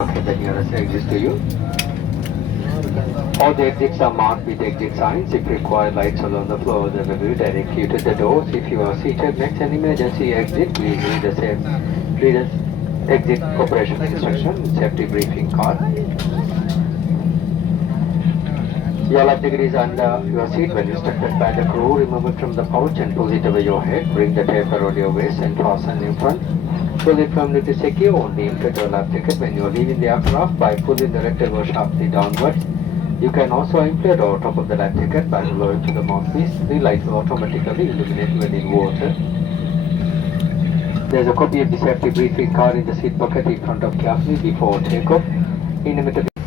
Okay, the nearest exit to you. All the exits are marked with exit signs. If required, lights along the floor they will direct you to the doors. If you are seated next to an emergency exit, please read the exit operation instruction, safety briefing card. Your life jacket is under your seat when instructed by the crew. Remove it from the pouch and pull it over your head. Bring the tape around your waist and fasten in front. Pull it firmly to secure. Only inflate your life jacket when you are leaving the aircraft by pulling the rectangle sharply downwards. You can also inflate over top of the life jacket by blowing to the mouthpiece. The light will automatically illuminate when in water. There is a copy of the safety briefing card in the seat pocket in front of cabin before takeoff. In a